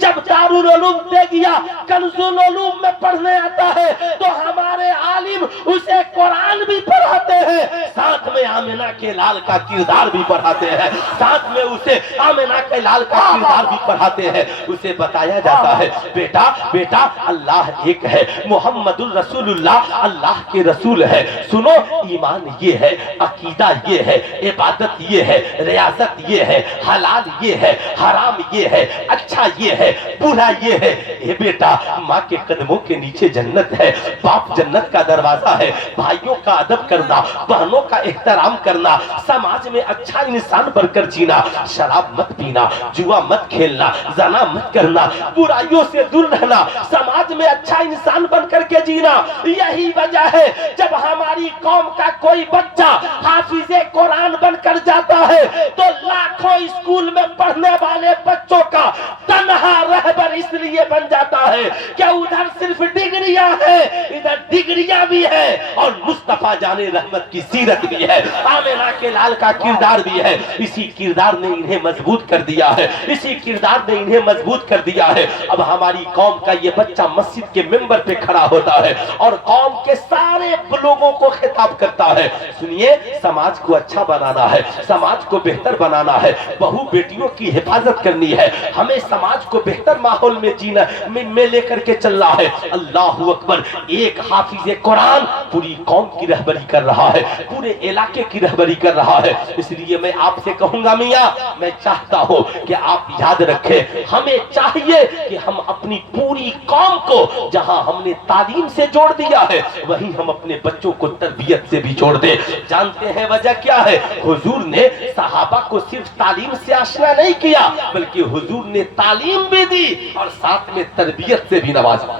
جب دارul علوم دے گیا کنزul علوم میں پڑھنے آتا ہے تو ہمارے عالم اسے قرآن بھی پڑھاتے ہیں، ساتھ میں آمنہ کے لال کا کردار بھی پڑھاتے ہیں، ساتھ میں اسے آمنہ کے لال کا کردار بھی پڑھاتے ہیں۔ اسے بتایا جاتا ہے بیٹا بیٹا اللہ ایک ہے، محمد الرسول اللہ اللہ کے رسول ہے، سنو ایمان یہ ہے، عقیدہ یہ ہے، عبادت یہ ہے، ریاضت یہ ہے، حلال یہ ہے، حرام یہ ہے، اچھا یہ ہے، برا یہ ہے۔ اے بیٹا ماں کے قدموں کے نیچے جنت ہے، باپ جنت کا دروازہ ہے، بھائیوں کا ادب کرنا، بہنوں کا احترام کرنا، سماج میں اچھا انسان بن کر جینا، شراب مت پینا، جوا مت کھیلنا، زنا مت کرنا، برائیوں سے دور رہنا، سماج میں اچھا انسان بن کر کے جینا۔ یہی وجہ ہے جب ہماری قوم کا کوئی بچہ حافظ قرآن بن کر جاتا ہے تو لاکھوں اسکول میں پڑھنے والے بچوں کا تنہا رہبر اس لیے بن جاتا ہے کہ ادھر صرف ڈگریاں ہیں، ادھر ڈگریاں بھی ہے اور مصطفیٰ جان رحمت کی سیرت بھی ہے، آمنہ کے لال کا کردار بھی ہے۔ اسی کردار نے انہیں مضبوط کر دیا ہے، اسی کردار نے انہیں مضبوط کر دیا ہے۔ اب ہماری قوم کا یہ بچہ مسجد کے ممبر پہ کھڑا ہوتا ہے اور قوم کے سارے لوگوں کو خطاب کرتا ہے، سنیے سماج کو اچھا بنانا ہے، سماج کو بہتر بنانا ہے، بہو بیٹیوں کی حفاظت کرنی ہے، ہمیں سماج کو بہتر ماحول میں جینا میں لے کر کے چلنا ہے۔ اللہ اکبر، ایک حافظ قرآن پوری قوم کی رہبری کر رہا ہے، پورے علاقے کی رہبری کر رہا ہے۔ اس لیے میں آپ سے کہوں گا میاں، میں چاہتا ہوں کہ آپ یاد رکھیں، ہمیں چاہیے کہ ہم اپنی پوری قوم کو جہاں ہم نے تعلیم سے جوڑ دیا ہے وہیں ہم اپنے بچوں کو تربیت سے بھی جوڑ دیں۔ جانتے ہیں وجہ کیا ہے؟ حضور نے صحابہ کو صرف تعلیم سے آشنا نہیں کیا بلکہ حضور نے تعلیم بھی دی اور ساتھ میں تربیت سے بھی نوازا،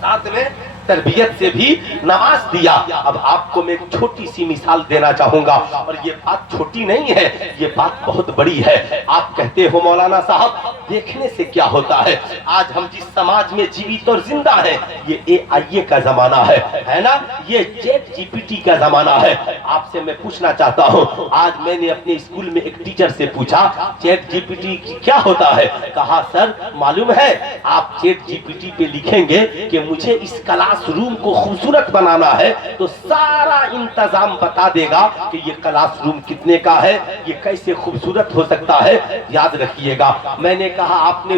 ساتھ میں تربیت سے بھی نواز دیا۔ اب آپ کو میں ایک چھوٹی سی مثال دینا چاہوں گا اور یہ بات چھوٹی نہیں ہے، یہ بات بہت بڑی ہے۔ آپ کہتے ہو مولانا صاحب دیکھنے سے کیا ہوتا ہے؟ آج ہم جس سماج میں جیوت اور زندہ ہیں یہ AI کا زمانہ ہے نا، یہ چیٹ GPT کا زمانہ ہے۔ آپ سے میں پوچھنا چاہتا ہوں، آج میں نے اپنے اسکول میں ایک ٹیچر سے پوچھا چیٹ GPT کیا ہوتا ہے؟ کہا سر معلوم ہے آپ چیٹ GPT پہ لکھیں گے کہ مجھے اس کلاس روم کو خوبصورت بنانا ہے تو سارا انتظام بتا دے گا کہ یہ کلاس روم کتنے کا ہے، یہ کیسے خوبصورت ہو سکتا ہے۔ یاد رکھیے گا میں نے کہا آپ نے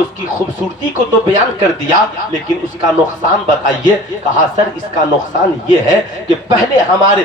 اس کی خوبصورتی کو تو بیان کر دیا لیکن اس کا نقصان بتائیے۔ کہا سر اس کا نقصان یہ ہے کہ پہلے ہمارے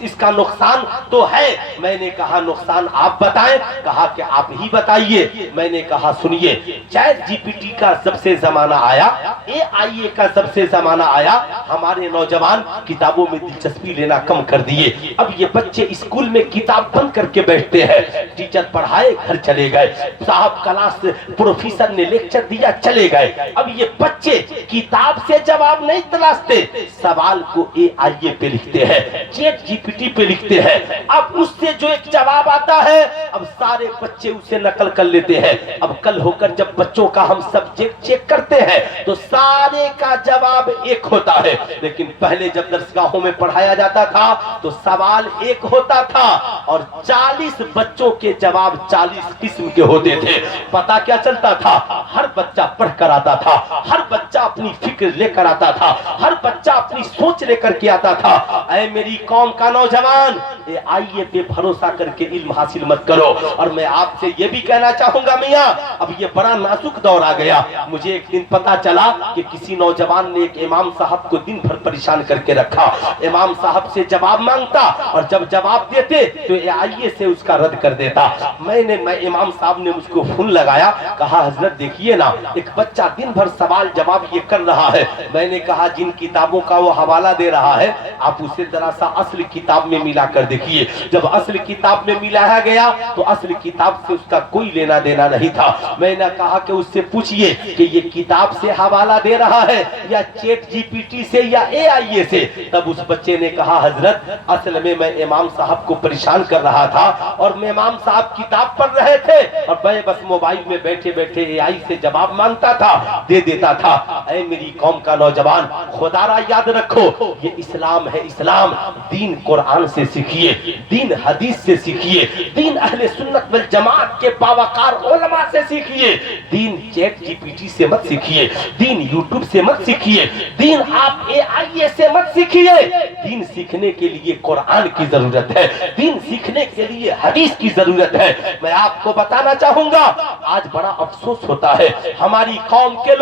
اس کا نقصان تو ہے۔ میں نے کہا نقصان آپ بتائیں؟ کہا کہ آپ ہی بتائیے۔ میں نے کہا سنیے چیٹ GPT کا جب سے زمانہ آیا، AI کا جب سے زمانہ آیا، ہمارے نوجوان کتابوں میں دلچسپی لینا کم کر دیے۔ اب یہ بچے اسکول میں کتاب بند کر کے بیٹھتے ہیں، ٹیچر پڑھائے گھر چلے گئے، صاحب کلاس پروفیسر نے لیکچر دیا چلے گئے۔ اب یہ بچے کتاب سے جواب نہیں تلاشتے، سوال کو AI پہ لکھتے ہیں، چیٹ GPT پہ لکھتے ہیں۔ اب اس سے جو ایک جواب آتا ہے اب سارے بچے اسے نقل کر لیتے ہیں۔ اب کل ہو کر جب بچوں کا ہم سبجیکٹ چیک کرتے ہیں تو سارے کا جواب ایک ہوتا ہے، لیکن پہلے جب درسگاہوں میں پڑھایا جاتا تھا تو سوال ایک ہوتا تھا اور 40 بچوں کے جواب 40 قسم کے ہوتے تھے۔ پتا کیا چلتا تھا؟ ہر بچہ پڑھ کر آتا تھا، ہر بچہ اپنی فکر لے کر آتا تھا، ہر بچہ اپنی سوچ لے کر کے آتا تھا۔ اے میری قوم کا نوجوان، آئیے پہ بھروسہ کر کے علم حاصل مت کرو۔ اور میں آپ سے یہ بھی کہنا چاہوں گا میاں اب یہ بڑا نازک دور آ گیا۔ مجھے ایک دن پتا چلا کہ کسی نوجوان نے ایک امام صاحب کو دن بھر پریشان کر کے رکھا، امام صاحب سے جواب مانگتا اور جب جواب دیتے تو آئیے سے اس کا رد کر دیتا۔ میں امام صاحب نے مجھ کو فون لگایا، کہا حضرت دیکھیے نا ایک بچہ دن بھر سوال جواب یہ کر رہا ہے۔ میں نے کہا جن کتابوں کا وہ حوالہ دے رہا ہے آپ اسے ذرا سا اصل کتاب میں ملا کر دیکھیے۔ جب اصل کتاب میں ملایا گیا تو اصل کتاب سے اس کا کوئی لینا دینا نہیں تھا۔ میں نے کہا کہ اس سے پوچھئے کہ یہ کتاب سے حوالہ دے رہا ہے یا چیٹ GPT سے से या AIA से। तब उस बच्चे ने कहा हजरत असल में मैं इमाम साहब को परेशान कर रहा था और मैं इमाम साहब किताब पढ़ रहे थे और मैं बस मोबाइल में बैठे बैठे AI से जवाब मांगता था, दे देता था। ऐ मेरी कौम का नौजवान, खुदारा याद रखो, ये इस्लाम है। इस्लाम दीन कुरान से सीखिए, दीन हदीस से सीखिए, दीन अहले सुन्नत वल जमात के बावकार उलमा से सीखिए। दीन चैट GPT से मत सीखिए, दीन यूट्यूब से मत सीखिए, दीन आप AIA से मत सीखिए। दीन सीखने के लिए कुरान की जरूरत है, दीन सीखने के लिए हदीस की जरूरत है। मैं आपको बताना चाहूंगा, आज बड़ा अफसोस होता है, हमारी कौम के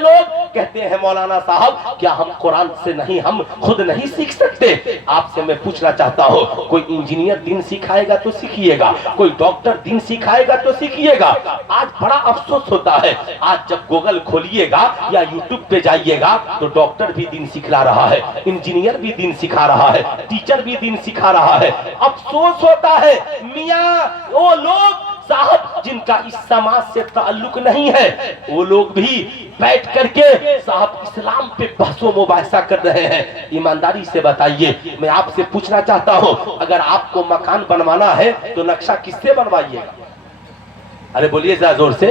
लोग कहते हैं मौलाना साहब क्या हम कुरान से नहीं, हम खुद नहीं सीख सकते? आपसे मैं पूछना चाहता हूँ, कोई इंजीनियर दिन सिखाएगा तो सीखिएगा, कोई डॉक्टर दिन सिखाएगा तो सीखिएगा। आज बड़ा अफसोस होता है, आज जब गूगल खोलिएगा या यूट्यूब पे जाइएगा तो डॉक्टर भी दिन सिखा रहा है, इंजीनियर भी दिन सिखा रहा है, टीचर भी दिन सिखा रहा है। अफसोस होता है मियाँ, वो लोग साहब जिनका इस समाज से ताल्लुक नहीं है, वो लोग भी बैठ करके साहब इस्लाम पे बहसो मुबाहिसा कर रहे हैं। ईमानदारी से बताइए, मैं आपसे पूछना चाहता हूँ, अगर आपको मकान बनवाना है तो नक्शा किससे बनवाइएगा? अरे बोलिए जरा जोर से।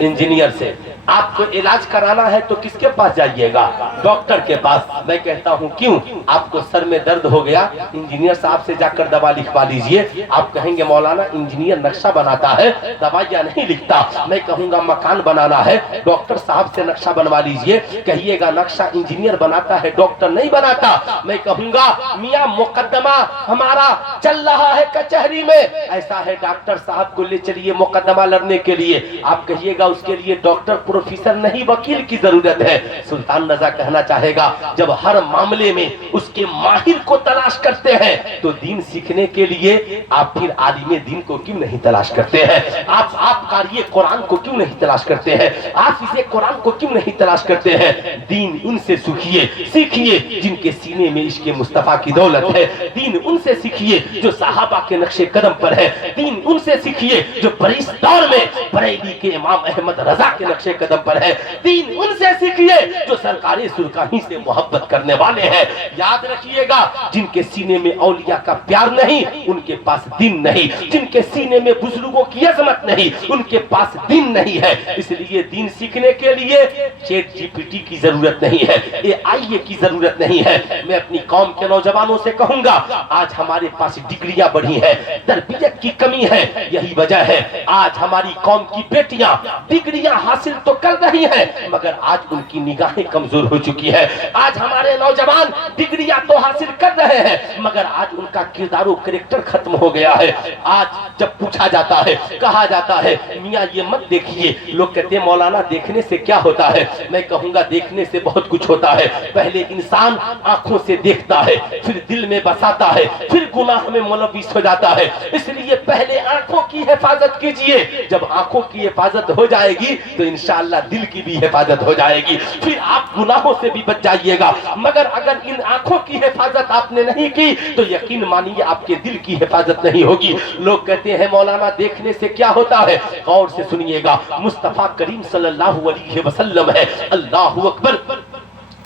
इंजीनियर से। आपको इलाज कराना है तो किसके पास जाइएगा? डॉक्टर के पास। मैं कहता हूँ क्यों? आपको सर में दर्द हो गया, इंजीनियर साहब से जाकर दवा लिखवा लीजिए। आप कहेंगे मौलाना इंजीनियर नक्शा बनाता है, दवाइयाँ नहीं लिखता। मैं कहूँगा मकान बनाना है, डॉक्टर साहब से नक्शा बनवा लीजिए। कहिएगा नक्शा इंजीनियर बनाता है, डॉक्टर नहीं बनाता। मैं कहूँगा मियाँ मुकदमा हमारा चल रहा है कचहरी में, ऐसा है डॉक्टर साहब को ले चलिए मुकदमा लड़ने के लिए। आप कहिएगा उसके लिए डॉक्टर प्रोफेसर नहीं वकील की जरूरत है। सुल्तान रजा कहना चाहेगा जब हर मामले में उसके माहिर को तलाश करते हैं तो दीन सीखने के लिए आप फिर आलिम दीन को क्यों नहीं तलाश करते हैं? आप कारी कुरान को क्यों नहीं तलाश करते हैं? आप इसे कुरान को क्यों नहीं तलाश करते हैं? दीन उनसे सीखिए जिनके सीने में इश्क़ मुस्तफा की दौलत है। दीन उनसे सीखिए जो सहाबा के नक्शे कदम पर है। दीन उनसे सीखिए जो इस दौर में बरेली के इमाम अहमद रजा के नक्शे कदम पर है। दीन उनसे सीखिए जो सरकारी सुरकाही से मोहब्बत करने वाले हैं। याद रखिएगा, जिनके सीने में औलिया का प्यार नहीं उनके पास दीन नहीं, जिनके सीने में बुजुर्गों की अजमत नहीं उनके पास दीन नहीं है। इसलिए दीन सीखने के लिए चैट GPT की जरूरत नहीं है, AIA की जरूरत नहीं है। मैं अपनी कौम के नौजवानों से कहूंगा, आज हमारे पास डिग्रियां बढ़ी है, तरबियत की कमी है। यही वजह है आज हमारी कौम की बेटियां डिग्रियां हासिल तो कर रही हैं मगर आज उनकी निगाहें कमजोर हो चुकी है। आज हमारे नौजवान डिग्रियां तो हासिल कर रहे हैं मगर आज उनका किरदार और कैरेक्टर खत्म हो गया है। आज जब पूछा जाता है, कहा जाता है मियाँ ये मत देखिए, लोग कहते हैं मौलाना देखने से क्या होता है? मैं कहूंगा देखने से बहुत कुछ होता है। पहले इंसान आंखों से देखता है, फिर दिल में बसाता है, फिर गुनाह में मुलव्विस हो जाता है। इसलिए पहले आंखों की हिफाजत कीजिए, जब आंखों की हिफाजत हो जाएगी तो इंशाअल्लाह दिल की भी हिफाजत हो जाएगी, फिर आप गुनाहों से भी बच जाइएगा। मगर अगर इन आंखों की हिफाजत आपने नहीं की तो यकीन मानिए आपके दिल की हिफाजत नहीं होगी। लोग कहते हैं मौलाना देखने से क्या होता है? गौर से सुनिएगा, मुस्तफा करीम सल्लल्लाहु अलैहि वसल्लम है, अल्लाहु अकबर,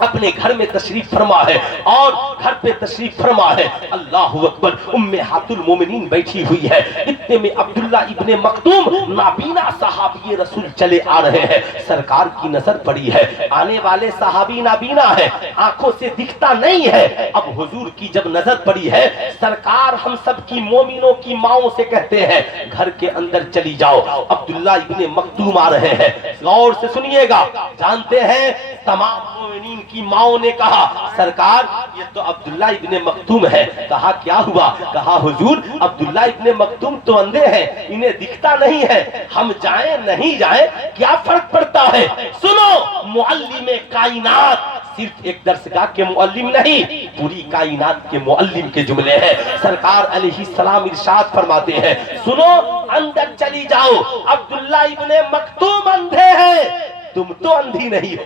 अपने घर में तशरीफ फरमा है और घर पे तशरीफ फरमा है, अल्लाहु अकबर। उम्मे हातुल मोमिनीन बैठी हुई है, इतने में अब्दुल्ला इब्ने मखतूम नाबीना सहाबी रसूल चले आ रहे हैं। सरकार की नजर पड़ी है, आने वाले सहाबी नाबीना है, आंखों से दिखता नहीं है। अब हुजूर की जब नजर पड़ी है, सरकार हम सब की मोमिनों की माओं से कहते हैं घर के अंदर चली जाओ। अब्दुल्ला इब्ने मखतूम आ रहे हैं, गौर से सुनिएगा। जानते हैं तमाम मोमिनीन की माओं ने कहा सरकार ये तो अब्दुल्ला इब्ने मखतूम है। कहा क्या हुआ? कहा हुजूर अब्दुल्ला इब्ने मखतूम तो अंधे हैं, इन्हें दिखता नहीं है, हम जाएं नहीं जाएं क्या फर्क पड़ता है? सुनो, मुअल्लिम कायनात सिर्फ एक दरसगाह के मुअल्लिम नहीं, पूरी कायनात के मुअल्लिम के जुमले हैं। सरकार अलैहिस्सलाम इरशाद फरमाते हैं सुनो अंदर चली जाओ, अब्दुल्ला इब्ने मखतूम अंधे हैं, तुम तो अंधी नहीं हो।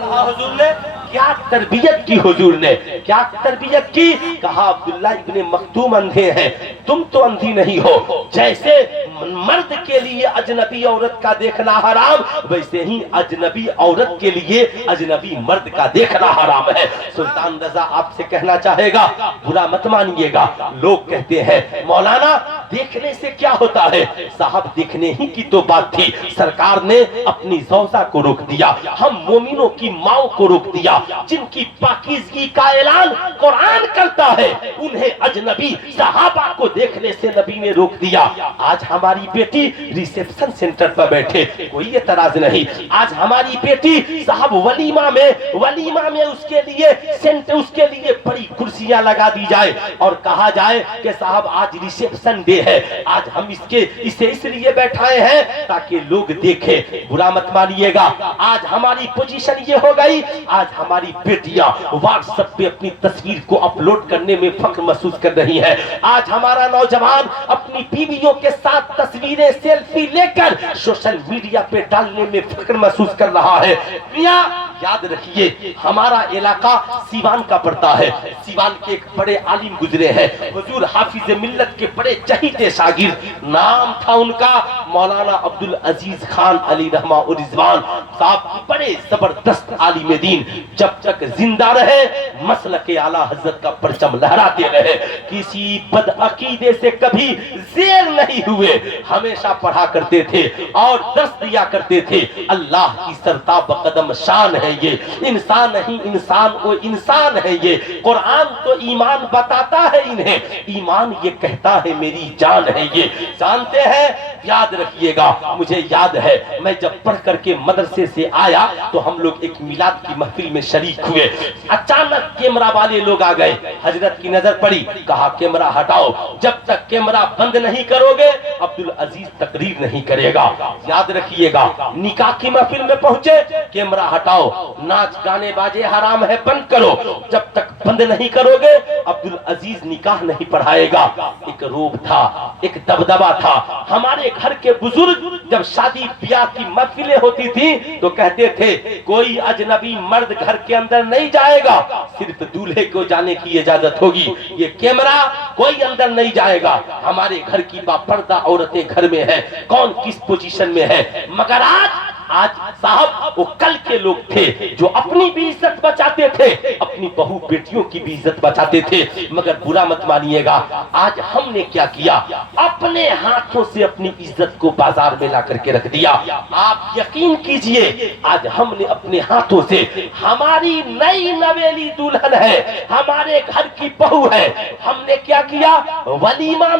हुजूर ने क्या तरबियत की, हुजूर ने क्या तरबियत की? कहा अब्दुल्ला इब्ने मखतूम अंधे हैं, तुम तो अंधी नहीं हो। जैसे مرد کے لیے اجنبی عورت کا دیکھنا حرام، ویسے ہی اجنبی عورت کے لیے اجنبی مرد کا دیکھنا حرام ہے۔ سلطان رضا آپ سے کہنا چاہے گا، برا مت مانیے گا، لوگ کہتے ہیں مولانا دیکھنے سے کیا ہوتا ہے؟ صاحب دیکھنے ہی کی تو بات تھی، سرکار نے اپنی زوجہ کو روک دیا، ہم مومنوں کی ماؤں کو روک دیا، جن کی پاکیزگی کا اعلان قرآن کرتا ہے، انہیں اجنبی صحابہ کو دیکھنے سے نبی نے روک دیا۔ آج ہماری بیٹی ریسیپشن سینٹر پر بیٹھے، کوئی اعتراض نہیں۔ آج ہماری بیٹی صاحب ولیمہ میں اس کے لیے بڑی کرسیاں لگا دی جائے اور کہا جائے کہ صاحب آج ریسیپشن ڈے ہے، آج ہم اسے اس لیے بیٹھائے ہیں تاکہ لوگ دیکھیں۔ برا مت مانیے گا، آج ہماری پوزیشن یہ ہو گئی، آج ہماری بیٹیاں واٹس ایپ پہ اپنی تصویر کو اپلوڈ کرنے میں فخر محسوس کر رہی ہے۔ آج ہمارا نوجوان اپنی بیویوں کے ساتھ تصویریں سیلفی لے کر سوشل میڈیا پہ ڈالنے میں فخر محسوس کر رہا ہے۔ میاں یاد رکھیے، ہمارا علاقہ سیوان کا پڑتا ہے، سیوان کے ایک بڑے عالم گزرے ہیں، حضور حافظ ملت کے بڑے چہیتے شاگرد، نام تھا ان کا مولانا عبدالعزیز خان علی رحمہ و رضوان صاحب، بڑے زبردست عالم دین، جب تک زندہ رہے مسلک اعلیٰ حضرت کا پرچم لہراتے رہے، کسی بدعقیدے سے کبھی زیر نہیں ہوئے، ہمیشہ پڑھا کرتے تھے اور درس دیا کرتے تھے۔ اللہ کی سرتاب قدم شان ہے یہ، انسان نہیں انسان وہ انسان ہے یہ، قرآن تو ایمان بتاتا ہے انہیں، ایمان یہ کہتا ہے میری جان ہے یہ۔ جانتے ہیں، یاد رکھیے گا، مجھے یاد ہے میں جب پڑھ کر کے مدرسے سے آیا تو ہم لوگ ایک میلاد کی محفل میں شریک ہوئے، اچانک کیمرہ والے لوگ آ گئے، حضرت کی نظر پڑی، کہا کیمرہ ہٹاؤ، جب تک کیمرہ بند نہیں کرو گے عبدالعزیز تقریر نہیں کرے گا۔ یاد رکھیے گا، نکاح کی محفل میں پہنچے، کیمرہ ہٹاؤ، ناچ گانے باجے حرام ہے بند کرو، جب تک بند نہیں کرو گے عبدالعزیز نکاح نہیں پڑھائے گا۔ ایک روب تھا، ایک دبدبا تھا۔ ہمارے گھر کے بزرگ جب شادی بیاہ کی محفلیں ہوتی تھی تو کہتے تھے کوئی اجنبی مرد گھر کے اندر نہیں جائے گا، صرف دولہے کو جانے کی اجازت ہوگی، یہ کیمرہ کوئی اندر نہیں جائے گا۔ ہمارے گھر کی باپردہ عورتیں گھر میں ہیں، کون کس پوزیشن میں ہے، مگر آج صاحب وہ کل کے لوگ تھے جو اپنی بھی عزت بچاتے تھے، اپنی بہو بیٹیوں کی بھی عزت بچاتے تھے، مگر برا مت مانیے گا، آج ہم نے کیا کیا، اپنے ہاتھوں سے اپنی عزت کو بازار میں لا کر کے رکھ دیا۔ آپ یقین کیجئے، آج ہم نے اپنے ہاتھوں سے، ہماری نئی نویلی دلہن ہے، ہمارے گھر کی بہو ہے، ہم نے کیا کیا، ولیمہ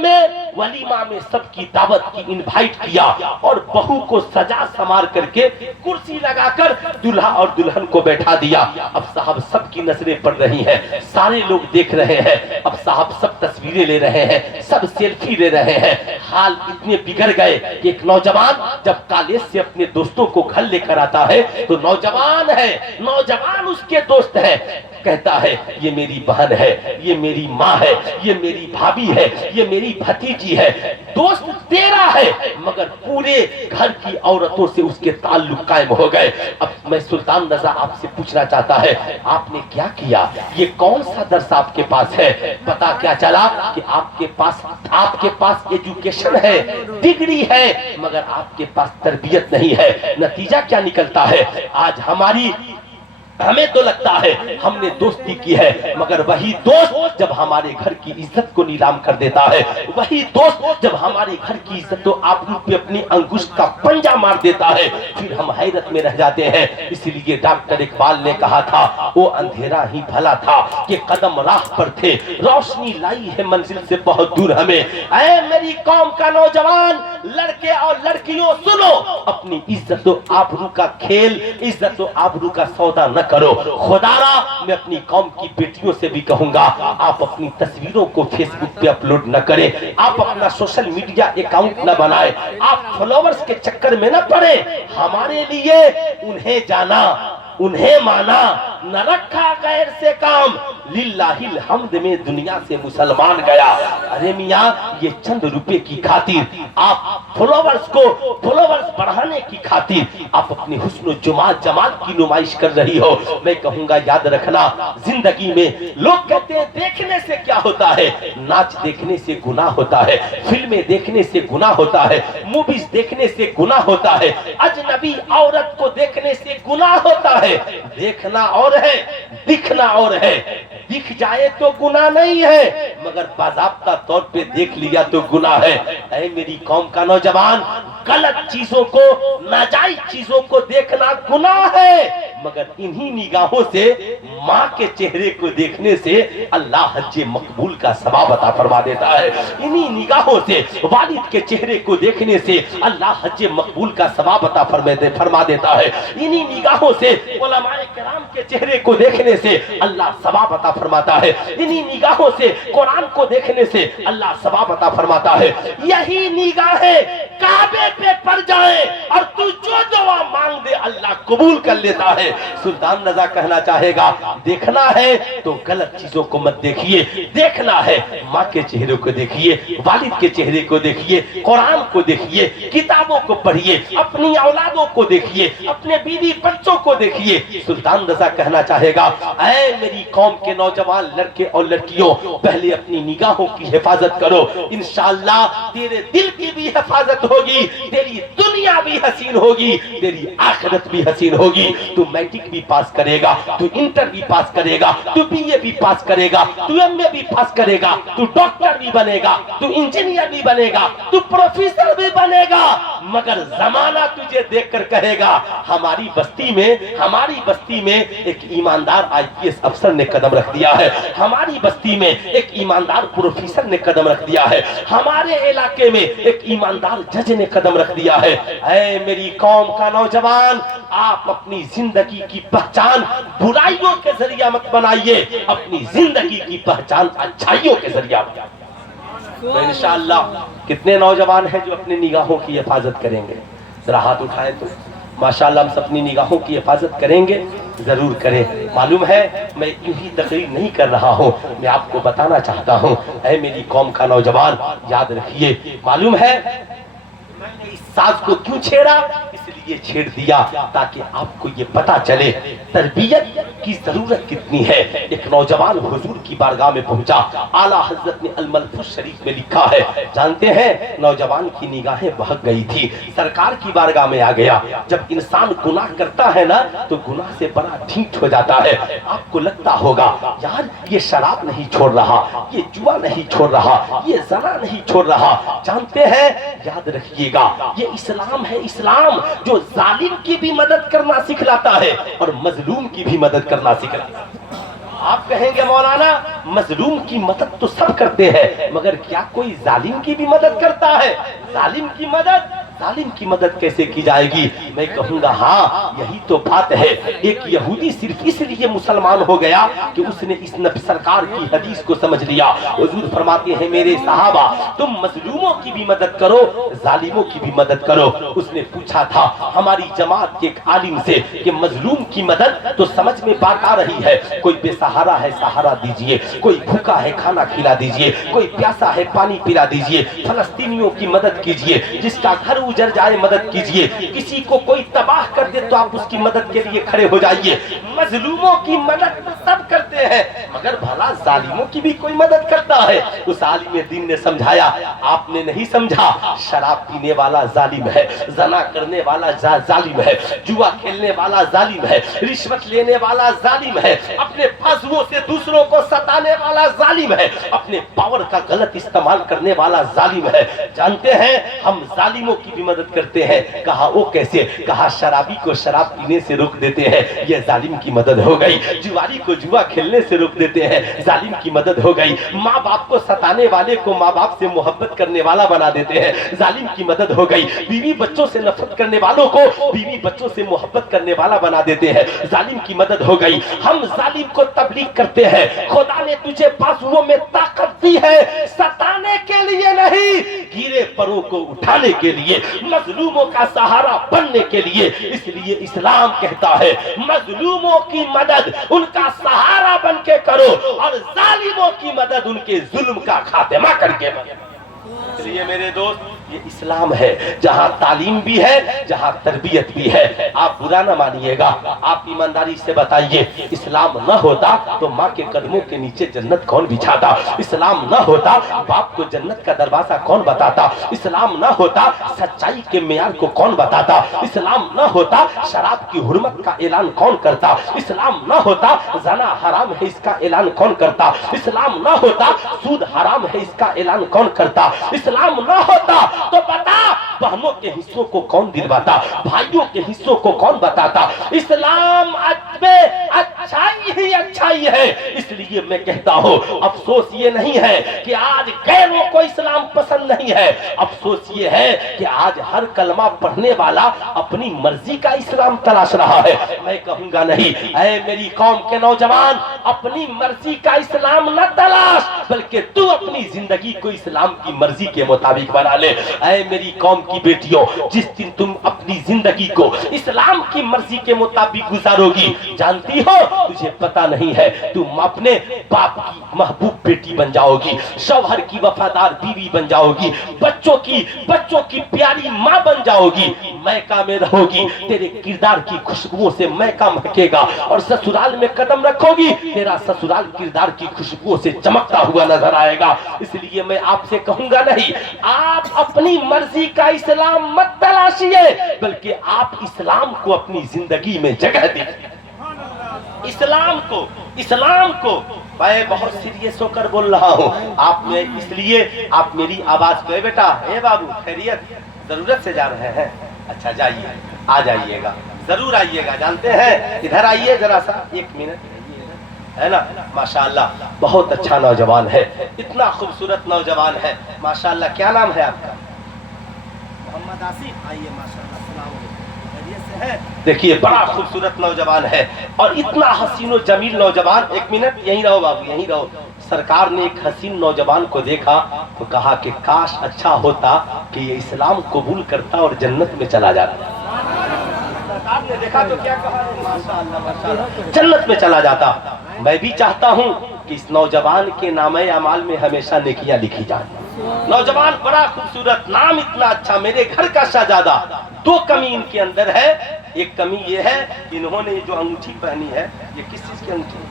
میں سب کی دعوت کی انوائٹ کیا اور بہو کو سجا سمار کر کے کرسی لگا کر دلہا اور دلہن کو بیٹھا دیا۔ اب صاحب سب کی نظریں پڑ رہی ہیں، سارے لوگ دیکھ رہے ہیں، اب صاحب سب تصویریں لے رہے ہیں، سب سیلفی لے رہے ہیں۔ حال اتنے بگڑ گئے کہ ایک نوجوان جب کالج سے اپنے دوستوں کو گھر لے کر آتا ہے تو نوجوان اس کے دوست ہے، کہتا ہے یہ میری بہن ہے، یہ میری ماں ہے، یہ میری بھابھی ہے، یہ میری بھتیجی ہے، دوست تیرا ہے، مگر پورے گھر کی عورتوں سے اس کے تعلق قائم ہو گئے۔ اب میں سلطان رضا آپ سے پوچھنا چاہتا ہے، آپ نے کیا کیا؟ یہ کون سا درس آپ کے پاس ہے؟ پتا کیا چلا کہ آپ کے پاس ایجوکیشن ہے، ڈگری ہے، مگر آپ کے پاس تربیت نہیں ہے۔ نتیجہ کیا نکلتا ہے؟ آج ہمیں تو لگتا ہے ہم نے دوستی کی ہے، مگر وہی دوست جب ہمارے گھر کی عزت کو نیلام کر دیتا ہے، وہی دوست جب ہمارے گھر کی عزت و آبرو پہ اپنی انگشت کا پنجہ مار دیتا ہے، پھر ہم حیرت میں رہ جاتے ہیں۔ اس لیے ڈاکٹر اقبال نے کہا تھا، وہ اندھیرا ہی بھلا تھا کہ قدم راہ پر تھے، روشنی لائی ہے منزل سے بہت دور ہمیں۔ اے میری قوم کا نوجوان، لڑکے اور لڑکیوں سنو، اپنی عزت و آبرو کا کھیل، عزت و آبرو کا سودا نہ کرو۔ خدا را میں اپنی قوم کی بیٹیوں سے بھی کہوں گا، آپ اپنی تصویروں کو فیس بک پہ اپلوڈ نہ کریں، آپ اپنا سوشل میڈیا اکاؤنٹ نہ بنائیں، آپ فالوورز کے چکر میں نہ پڑیں۔ ہمارے لیے انہیں جانا، انہیں مانا، نہ رکھا غیر سے کام، للہ الحمد میں دنیا سے مسلمان گیا۔ ارے میاں، یہ چند روپے کی خاطر آپ फॉलोवर्स बढ़ाने की खातिर आप अपनी हुस्न जमाल की नुमाइश कर रही हो। मैं कहूंगा याद रखना, जिंदगी में लोग कहते हैं देखने से क्या होता है, नाच देखने से गुनाह होता है, फिल्में देखने से गुनाह होता है, मूवीज देखने से गुनाह होता है, अजनबी औरत को देखने से गुनाह होता है। देखना और है, दिखना और है। दिख जाए तो गुनाह नहीं है, मगर बाज़ाब्ता तौर पे देख लिया तो गुनाह है। ऐ मेरी कौम का नौजवान, गलत चीजों को, नाजायज चीजों को देखना गुनाह है, मगर इन्हीं निगाहों से माँ के चेहरे को देखने से अल्लाह हज्जे मकबूल का सवाब अता फरमा देता है। इन्हीं निगाहों से वालिद के चेहरे को देखने से अल्लाह हज्जे मकबूल का सवाब अता फरमा देता है। इन्हीं निगाहों से उलमाए किराम के चेहरे को देखने से अल्लाह सवाब अता फरमाता है। इन्हीं निगाहों से कुरान को देखने से अल्लाह सवाब अता फरमाता है। यही निगाहें काबे पे पड़ जाए और तू जो दुआ मांग दे अल्लाह कबूल कर लेता है। सुल्तान रजा कहना चाहेगा, देखना है तो गलत चीजों को मत देखिए, देखना है माँ के चेहरे को देखिए, वालिद के चेहरे को देखिए, कुरान को देखिए, किताबों को पढ़िए, अपनी औलादों को देखिए, अपने बीवी बच्चों को देखिए। सुल्तान रजा कहना चाहेगा, ऐ मेरी कौम के नौजवान लड़के और लड़कियों, पहले अपनी निगाहों की हिफाजत करो, इंशाअल्लाह तेरे दिल की भी हिफाजत होगी, तेरी दुनिया भी हसीन होगी, तेरी आखिरत भी हसीन होगी। तू मैट्रिक भी पास करेगा, तू इंटर भी पास करेगा, तू बीए भी पास करेगा, तू एमए भी पास करेगा, तू डॉक्टर भी बनेगा, तू इंजीनियर भी बनेगा, तू प्रोफेसर भी बनेगा, मगर जमाना तुझे देखकर कहेगा, हमारी बस्ती में एक ईमानदार आईपीएस अफसर ने कदम रख दिया है, हमारी बस्ती में एक ईमानदार प्रोफेसर ने कदम रख दिया है, हमारे इलाके में एक ईमानदार जज ने कदम रख दिया है। ऐ मेरी कौम का नौजवान, आप अपनी जिंदगी की पहचान बुराइयों के जरिया मत बनाइए, अपनी जिंदगी की पहचान अच्छाइयों के जरिया बनाइए। तो इंशाअल्लाह कितने नौजवान हैं जो अपनी निगाहों की हिफाजत करेंगे? जरा हाथ उठाएं तो माशाअल्लाह हम अपनी निगाहों की हिफाजत करेंगे, जरूर करें। मालूम है मैं यूं ही तकरीर नहीं कर रहा हूं, मैं आपको बताना चाहता हूं, ऐ मेरी कौम का नौजवान याद रखिए, मालूम है मैंने इस साज को क्यों छेड़ा, इसलिए छेड़ दिया ताकि आपको ये पता चले तरबियत की जरूरत कितनी है। एक नौजवान हुजूर की बारगाह में पहुंचा, आला हजरत ने अल-मलफूज शरीफ में लिखा है, जानते हैं नौजवान की निगाहें बहक गई थी, सरकार की बारगाह में आ गया। जब इंसान गुनाह करता है ना तो गुनाह से बड़ा ढीठ हो जाता है। आपको लगता होगा यार ये शराब नहीं छोड़ रहा, ये जुआ नहीं छोड़ रहा, ये ज़ना नहीं छोड़ रहा। जानते हैं याद रखिएगा, ये इस्लाम है, इस्लाम जो जालिम की भी मदद करना सिखलाता है और मजलूम की भी मदद करना सिखलाता है। आप कहेंगे मौलाना मजलूम की मदद तो सब करते हैं, मगर क्या कोई जालिम की भी मदद करता है? जालिम की मदद कैसे की जाएगी? मैं कहूंगा हाँ यही तो बात है। एक यहूदी सिर्फ इसलिए मुसलमान हो गया कि उसने इस नबी सरकार की हदीस को समझ लिया। हुजूर फरमाते हैं मेरे सहाबा तुम मजलूमों की भी मदद करो, जालिमों की भी मदद करो। उसने पूछा था हमारी जमात के एक आलिम से कि मजलूम की मदद तो समझ में बात आ रही है, कोई बेसहारा है सहारा दीजिए, कोई भूखा है खाना खिला दीजिए, कोई प्यासा है पानी पिला दीजिए, फलस्तीनियों की मदद कीजिए, जिसका घर उजड़ जाए मदद कीजिए, किसी को कोई तबाह कर दे तो आप उसकी मदद के लिए खड़े हो जाइए। मजलूमों की मदद तो सब करते हैं, मगर भला जालिमों की भी कोई मदद करता है? उस आलिम दीन ने समझाया, आपने नहीं समझा, शराब पीने वाला जालिम है, जना करने वाला जालिम है, जुआ खेलने वाला जालिम है, रिश्वत लेने वाला जालिम है, अपने बाजुओं से दूसरों को सताने वाला जालिम है, अपने पावर का गलत इस्तेमाल करने वाला जालिम है। जानते हैं हम जालिमों की भी मदद करते हैं। कहा वो कैसे? कहा शराबी को शराब पीने से रोक देते हैं, यह जालिम की मदद हो गई। जुआरी को जुआ खेलने से रोक देते हैं, जालिम की मदद हो गई। माँ बाप को सताने वाले को माँ बाप से मोहब्बत करने वाला बना देते हैं, जालिम की मदद हो गई। बीवी बच्चों से नफरत करने वालों को बीवी बच्चों से मोहब्बत करने वाला बना देते हैं, जालिम की मदद हो गई। हम जालिम को तबलीग करते हैं, खुदा ने तुझे बाजुओं में ताकत दी है सताने के लिए नहीं, गिरे परों को उठाने के लिए, मजलूमों का सहारा बनने के लिए। इसलिए इस्लाम कहता है मजलूमों की मदद उनका सहारा बन के करो और जालिमों की मदद उनके जुल्म का खात्मा करके करो। इसलिए मेरे दोस्त یہ اسلام ہے جہاں تعلیم بھی ہے, جہاں تربیت بھی ہے. آپ برا نہ مانیے گا, آپ ایمانداری سے بتائیے, اسلام نہ ہوتا تو ماں کے قدموں کے نیچے جنت کون بچھاتا؟ اسلام نہ ہوتا باپ کو جنت کا دروازہ کون بتاتا؟ اسلام نہ ہوتا سچائی کے معیار کو کون بتاتا؟ اسلام نہ ہوتا شراب کی حرمت کا اعلان کون کرتا؟ اسلام نہ ہوتا زنا حرام ہے اس کا اعلان کون کرتا؟ اسلام نہ ہوتا سود حرام ہے اس کا اعلان کون کرتا؟ اسلام نہ ہوتا تو بتا بہنوں کے حصوں کو کون دلواتا؟ بھائیوں کے حصوں کو کون بتاتا؟ اسلام اچھائی ہی اچھائی ہے. اس لیے میں کہتا ہوں افسوس یہ نہیں ہے کہ آج غیروں کو اسلام پسند نہیں ہے, افسوس یہ ہے کہ آج ہر کلمہ پڑھنے والا اپنی مرضی کا اسلام تلاش رہا ہے. میں کہوں گا نہیں, اے میری قوم کے نوجوان, اپنی مرضی کا اسلام نہ تلاش بلکہ تو اپنی زندگی کو اسلام کی مرضی کے مطابق بنا لے. اے میری قوم کی بیٹیوں, جس دن تم اپنی زندگی کو اسلام کی مرضی کے مطابق گزارو گی, جانتی ہو تجھے پتا نہیں ہے تم اپنے باپ کی محبوب بیٹی بن جاؤ گی, شوہر کی وفادار بیوی بن جاؤ گی, بچوں کی پیاری ماں بن جاؤ گی, میکہ میں رہو گی, تیرے کردار کی خوشبوؤں سے میکہ مہکے گا, اور سسرال میں قدم رکھو گی تیرا سسرال کردار کی خوشبوؤں سے چمکتا ہوا نظر آئے گا. اس لیے میں آپ سے کہوں گا نہیں, آپ اپنی مرضی کا اسلام مت تلاشیے بلکہ آپ اسلام کو اپنی زندگی میں جگہ دیں. اسلام کو میں بہت سیریس ہو کر بول رہا ہوں, آپ میں اس لیے آپ میری آواز کو, اے بیٹا, اے بابو, خیریت, ضرورت سے جا رہے ہیں؟ اچھا جائیے, آ جائیے گا, ضرور آئیے گا. جانتے ہیں, ادھر آئیے ذرا سا, ایک منٹ, ہے نا, ماشاءاللہ بہت اچھا نوجوان ہے, اتنا خوبصورت نوجوان ہے ماشاءاللہ. کیا نام ہے آپ کا؟ محمد آصف. آئیے ماشاءاللہ, السلام علیکم. دیکھیے بڑا خوبصورت نوجوان ہے اور اتنا حسین و جمیل نوجوان. ایک منٹ یہیں رہو بابو, یہیں رہو. سرکار نے ایک حسین نوجوان کو دیکھا تو کہا کہ کاش اچھا ہوتا کہ یہ اسلام قبول کرتا اور جنت میں چلا جاتا. سرکار نے دیکھا تو کیا کہا, ماشاءاللہ ماشاءاللہ, جنت میں چلا جاتا. میں بھی چاہتا ہوں کہ اس نوجوان کے نامہ اعمال میں ہمیشہ نیکیاں لکھی جائیں. نوجوان بڑا خوبصورت, نام اتنا اچھا, میرے گھر کا شہزادہ. دو کمی ان کے اندر ہے. ایک کمی یہ ہے کہ انہوں نے جو انگوٹھی پہنی ہے, یہ کس چیز کی انگوٹھی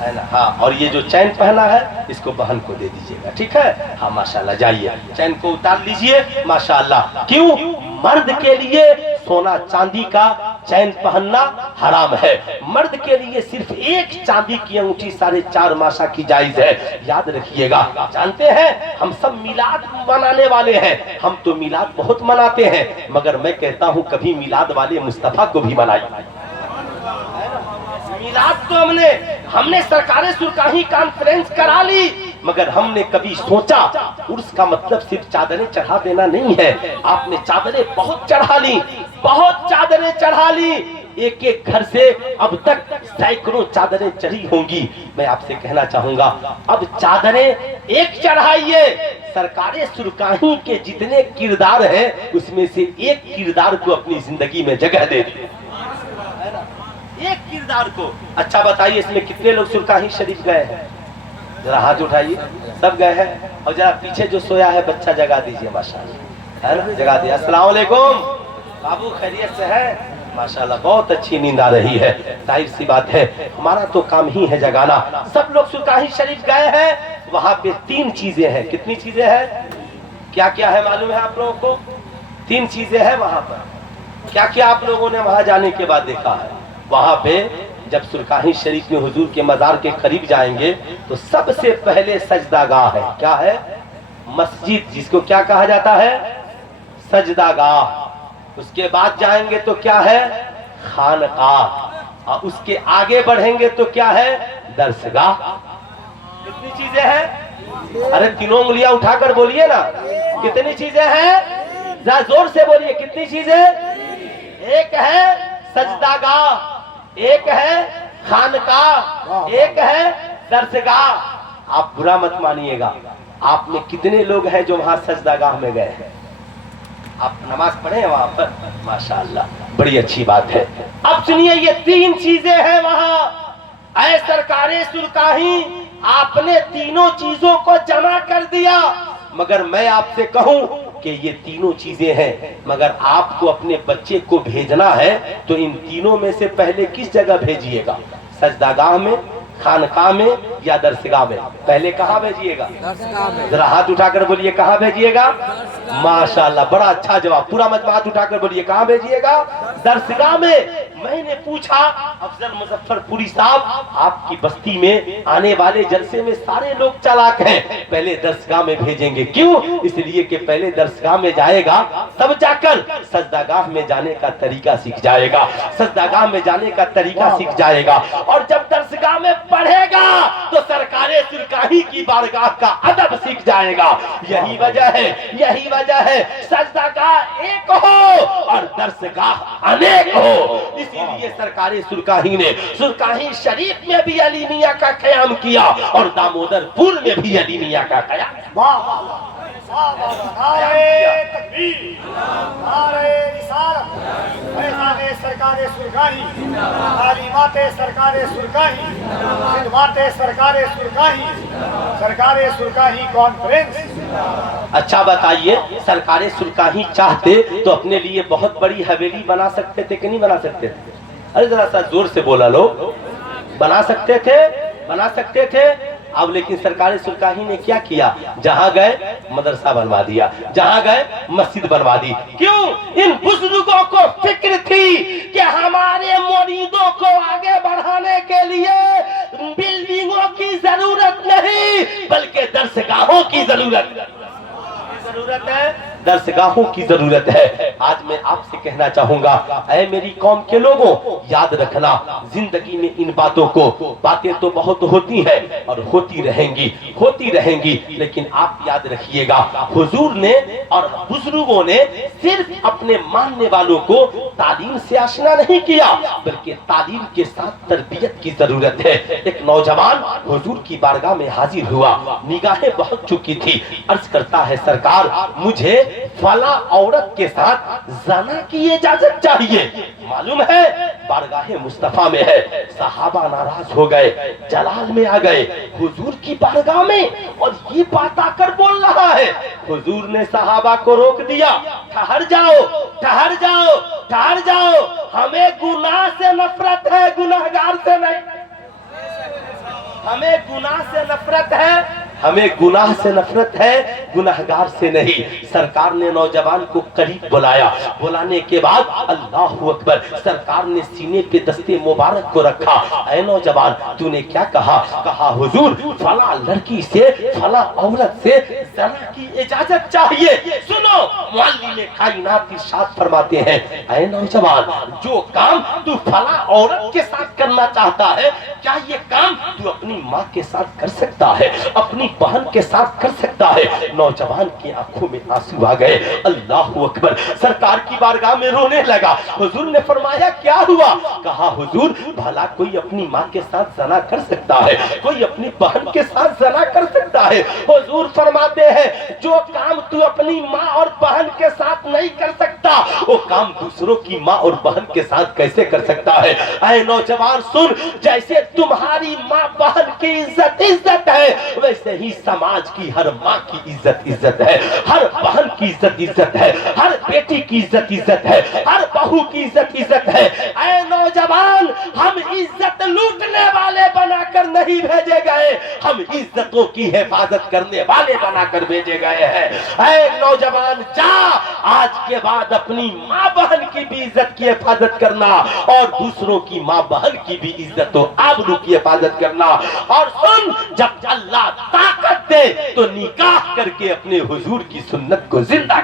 ہے نا, ہاں, اور یہ جو چین پہنا ہے اس کو بہن کو دے دیجیے گا, ٹھیک ہے؟ ہاں ماشاءاللہ, جائیے چین کو اتار لیجیے ماشاءاللہ. کیوں؟ مرد کے لیے سونا چاندی کا چین پہننا حرام ہے, مرد کے لیے صرف ایک چاندی کی انگوٹھی 4.5 ماشا کی جائز ہے. یاد رکھیے گا. جانتے ہیں ہم سب میلاد منانے والے ہیں, ہم تو میلاد بہت مناتے ہیں, مگر میں کہتا ہوں کبھی میلاد والے مصطفیٰ کو بھی منائیے. میلاد تو ہم نے سرکار سرکاہی کانفرنس کرا لی, مگر ہم نے کبھی سوچا عرس کا مطلب صرف چادریں چڑھا دینا نہیں ہے. آپ نے چادریں بہت چڑھا لی, بہت چادریں چڑھا لی, ایک ایک گھر سے اب تک سینکڑوں چادریں چڑھی ہوں گی. میں آپ سے کہنا چاہوں گا اب چادریں ایک چڑھائیے. سرکار سرکاہی کے جتنے کردار ہیں اس میں سے ایک کردار کو اپنی زندگی میں جگہ دے دیں, ایک کردار کو. اچھا بتائیے اس میں کتنے لوگ سرکاہی شریف گئے ہیں؟ ذرا ہاتھ اٹھائیے. سب گئے ہیں؟ اور ذرا پیچھے جو سویا ہے بچہ جگا دیجئے ماشاءاللہ, ہے نا, جگا دیا. السلام علیکم بابو, خیریت سے ہے؟ ماشاءاللہ بہت اچھی نیند آ رہی ہے. ظاہر سی بات ہے ہمارا تو کام ہی ہے جگانا. سب لوگ سرکاہی شریف گئے ہیں, وہاں پہ 3 چیزیں ہیں. کتنی چیزیں ہیں؟ کیا کیا ہے معلوم ہے آپ لوگوں کو؟ 3 چیزیں ہیں وہاں پر. کیا کیا آپ لوگوں نے وہاں جانے کے بعد دیکھا ہے؟ وہاں پہ جب سرکاہی شریف میں حضور کے مزار کے قریب جائیں گے تو سب سے پہلے سجدہ گاہ ہے. کیا ہے؟ مسجد, جس کو کیا کہا جاتا ہے؟ سجدہ گاہ. اس کے بعد جائیں گے تو کیا ہے؟ خانقاہ. اور اس کے آگے بڑھیں گے تو کیا ہے؟ درسگاہ. کتنی چیزیں ہیں؟ ارے 3 انگلیاں اٹھا کر بولیے نا, کتنی چیزیں ہیں؟ ذرا زور سے بولیے, کتنی چیزیں؟ ایک ہے سجدہ گاہ, ایک ہے خانقاہ, ایک ہے درسگاہ. آپ برا مت مانیے گا, آپ میں کتنے لوگ ہیں جو وہاں سجدہ گاہ میں گئے ہیں؟ آپ نماز پڑھے ہیں وہاں پر؟ ماشاءاللہ بڑی اچھی بات ہے. اب سنیے یہ 3 چیزیں ہیں وہاں. اے سرکار سرکاہی, آپ نے تینوں چیزوں کو جمع کر دیا. मगर मैं आपसे कहूं कि ये तीनों चीजें हैं, मगर आपको अपने बच्चे को भेजना है तो इन तीनों में से पहले किस जगह भेजिएगा? सजदागाह में, खानकाह में या दरसगाह में? पहले कहाँ भेजिएगा? जरा हाथ उठाकर बोलिए कहाँ भेजिएगा? माशाअल्लाह, बड़ा अच्छा जवाब। पूरा मत हाथ उठाकर बोलिए कहाँ भेजिएगा? दरसगाह में। मैंने पूछा अफजल मुजफ्फरपुरी साहब, आपकी बस्ती में आने वाले जलसे में सारे लोग चालाक हैं, पहले दरसगाह में भेजेंगे। क्यों? इसलिए कि पहले दरसगाह में जाएगा तब जाकर सजदागाह में जाने का तरीका सीख जाएगा, सजदागाह में जाने का तरीका सीख जाएगा, और जब दरसगाह में पढ़ेगा तो सरकारे सिरकाही की बारगाह का अदब सीख जाएगा। यही वजह है सजदागाह एक हो और दरसगाह अनेक हो। इसीलिए सरकारे सुरकाही ने सुरकाही शरीफ में भी अली मियां का क़याम किया और दामोदरपुर में भी अली मियां का क़याम। नारे तकबीर, नारे रिसालत, फैज़ाने सरकारे सुरकाही, तालीमाते सरकारे सुरकाही, खिदमाते सरकारे सुरकाही, सरकारे सुरकाही कॉन्फ्रेंस। अच्छा बताइए, सरकारे सुरकाही चाहते तो अपने लिए बहुत बड़ी हवेली बना सकते थे कि नहीं बना सकते थे? अरे जरा सा जोर से बोला लो। बना सकते थे। अब लेकिन सरकारी सुरकाही ने क्या किया? जहां गए मदरसा बनवा दिया, जहां गए मस्जिद बनवा दी। क्यों? इन बुजुर्गों को फिक्र थी कि हमारे मुरीदों को आगे बढ़ाने के लिए बिल्डिंगों की जरूरत नहीं बल्कि दरसगाहों की जरूरत है, दरसगाहों की जरूरत है। आज मैं आपसे कहना चाहूंगा, ऐ मेरी कौम के लोगों, याद रखना जिंदगी में इन बातों को, बातें तो बहुत होती हैं और होती रहेंगी, लेकिन आप याद रखिएगा, हुजूर ने और बुजुर्गों ने सिर्फ अपने मानने वालों को तालीम से आशना नहीं किया बल्कि तालीम के साथ तरबियत की जरूरत है। एक नौजवान हुजूर की बारगाह में हाजिर हुआ, निगाहें बहुत चुकी थी, अर्ज करता है सरकार मुझे फला औरत के साथ ज़ना की इजाजत चाहिए। मालूम है बारगाहे मुस्तफा में है, सहाबा नाराज हो गए, जलाल में आ गए हुजूर की बारगाह में और ये बात आकर बोल रहा है। हुजूर ने सहाबा को रोक दिया, ठहर जाओ, हमें गुनाह से नफरत है, गुनाहगार से नहीं। हमें गुनाह से नफरत है, गुनाहगार से नहीं। सरकार ने नौजवान को करीब बुलाया, बुलाने के बाद अल्लाहु अकबर, सरकार ने सीने पे दस्ते मुबारक को रखा। ऐ नौजवान, तूने क्या कहा? कहा हुजूर फला लड़की से, फला औरत से ज़ना की इजाजत चाहिए। सुनो, मुअल्लिम कायनात इरशाद फरमाते हैं, ऐ नौजवान, जो काम तू फला औरत के साथ करना चाहता है, क्या ये काम तू अपनी माँ के साथ कर सकता है, अपनी बहन के साथ कर सकता है? नौजवान की आंखों में आंसू आ गए। अल्लाहु अकबर, सरकार की बारगाह में रोने लगा। हुजूर ने फरमाया क्या हुआ? कहा हुजूर भला कोई अपनी माँ के साथ ज़ना कर सकता है, कोई अपनी बहन के साथ ज़ना कर सकता है? हुजूर फरमाते हैं जो काम तू अपनी माँ और बहन के साथ नहीं कर सकता, वो काम दूसरों की माँ और बहन के साथ कैसे कर सकता है? ऐ नौजवान सुन, जैसे तुम्हारी माँ बहन की इज्जत है, वैसे ही समाज की हर माँ की इज्जत है, हर बहन की इज्जत है, हर बेटी की इज्जत है, हर बहू की इज्जत है। ऐ नौजवान, हम इज्जत लूटने वाले बनाकर नहीं भेजे गए, हम इज्जतों की हिफाजत करने वाले बनाकर भेजे गए हैं। ऐ नौजवान, जा आज के बाद अपनी माँ बहन की भी इज्जत की हिफाजत करना और दूसरों की माँ बहन की भी इज्जत और आबरू की हिफाजत करना। और सुन, जब अल्लाह ताकत दे तो निकाह करके अपने हुजूर की सुन्नत को जिंदा